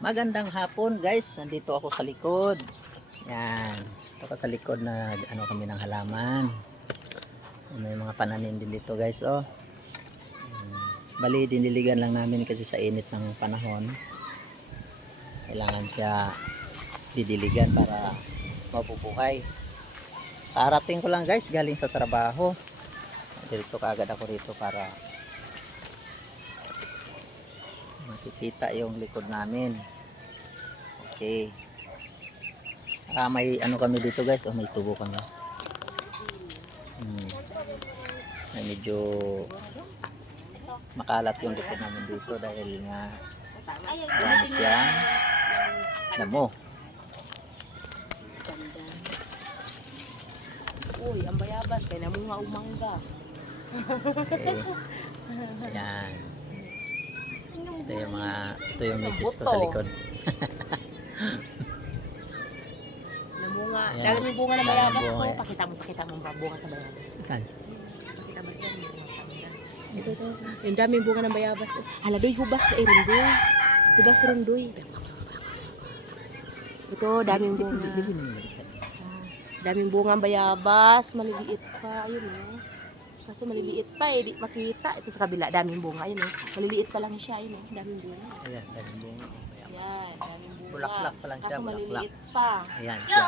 Magandang hapon guys, nandito ako sa likod. Yan, ito ako sa likod na ano kami ng halaman. May mga pananim din dito guys, oh. Bali diniligan lang namin kasi sa init ng panahon. Kailangan siya didiligan para mabubuhay. Karating ko lang guys, galing sa trabaho. Diretso kaagad ako rito para makikita yung likod namin. Okay. Saka may ano kami dito guys, oh, may tubo kami. May medyo makalat yung likod namin dito dahil nga marami siyang damo. Uy, ang bayabas kaya namunga umangga. Okay. Ayan. Ito yung misis ko sa likod. Namunga. Ayan. Dahil may bunga na bayabas ko. Bunga. Pakita mo ang bunga sa bayabas. Saan? Pakita mo yan. Ito. Yung daming bunga ng bayabas. Hala, doy, hubas na rundoy. Hubas rundoy. Ito, daming bunga. Daming bunga ang bayabas. Maliliit pa. Ayun o. Kaso maliliit pa eh. Di makita. Ito sa kabila. Daming bunga. Ayun o. Maliliit pa lang siya. Ayun o. Daming bunga. Ayan, daming bunga. Yan. Daming bunga. Bulaklak pa lang siya. Kaso Bulaklak. maliliit pa. Ayan siya.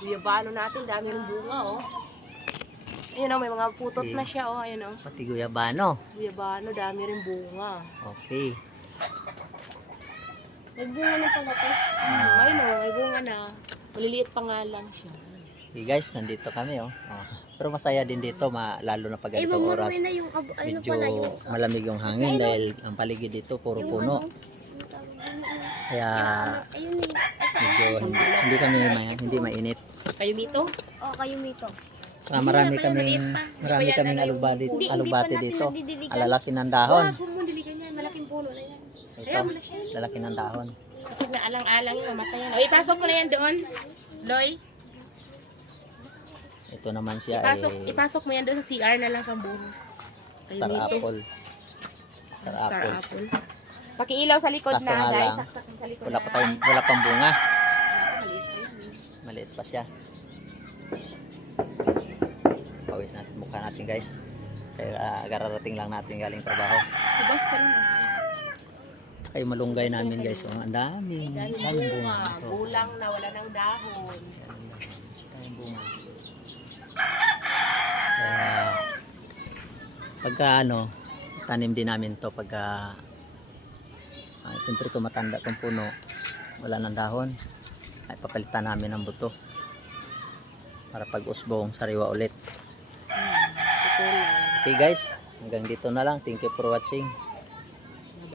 Guyabano natin. Daming bunga o. Ayun o. May mga putot na siya o. Ayun o. Pati guyabano. Guyabano. Dami rin bunga. Okay. May bunga na pala to. Ayun o. May bunga na. Maliliit pa nga lang siya. Okay guys, nandito kami oh. Pero masaya din dito, lalo na pag ganitong oras. Mamurmay na yung ano Medyo pala yung malamig yung hangin dahil ang paligid dito puro yung puno. ano, yung tawag doon, Kaya ayun eh. medyo hindi kami hindi mainit. Kayo mito? Oh, kayo mito. Saka marami kaming alubati dito. Alalaki ng dahon. Huwag mo diligan yan. Malaking puno na yan. Ito, lalaki ng dahon. Kapag na alang-alang yung mamatay yan. O, ipasok mo na yan doon. Loy, Ito naman siya ipasok mo yan doon sa CR na lang pambuhos. star apple. Star apple. apple. Pakiilaw sa likod Kaso na, nga guys. lang, Saksak sa likod Wala pang bunga. Maliit pa yan. Maliit pa siya. Pawis natin mukha natin guys. Kaya kararating lang natin galing trabaho. Hubas ka rin. Saka yung malunggay namin guys. Oh, ang daming bunga. Ito. Gulang na wala ng dahon. Daming bunga. Kaya, pagka tanim din namin to pagka siyempre kung matanda tong puno, wala ng dahon, ay papalitan namin ng buto para pag usbong sariwa ulit. Ito lang. Okay guys, hanggang dito na lang. Thank you for watching.